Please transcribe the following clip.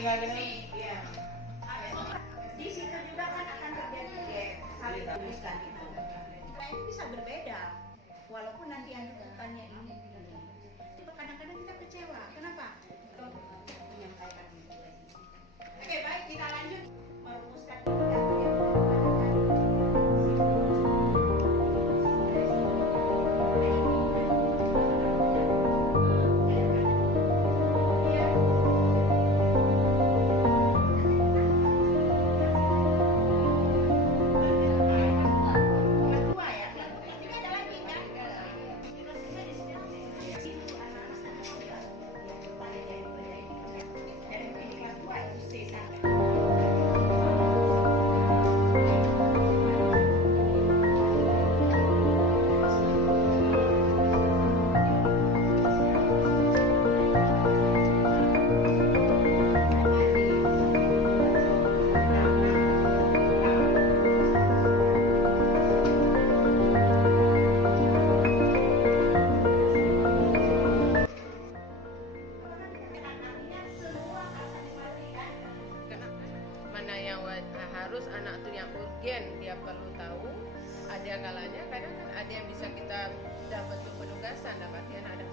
tinggal gini. Iya. Di situ juga kan akan terjadi saling tuliskan itu. Nah ini bisa berbeda, walaupun nanti yang rujukannya ini. Kadang-kadang kita kecewa. Kenapa? Menyampaikan itu. Oke, baik, kita lanjut merumuskan mana yang harus anak tuh yang urgen dia perlu tahu. Ada kalanya kadang ada yang bisa kita dapat penugasan, dapat ada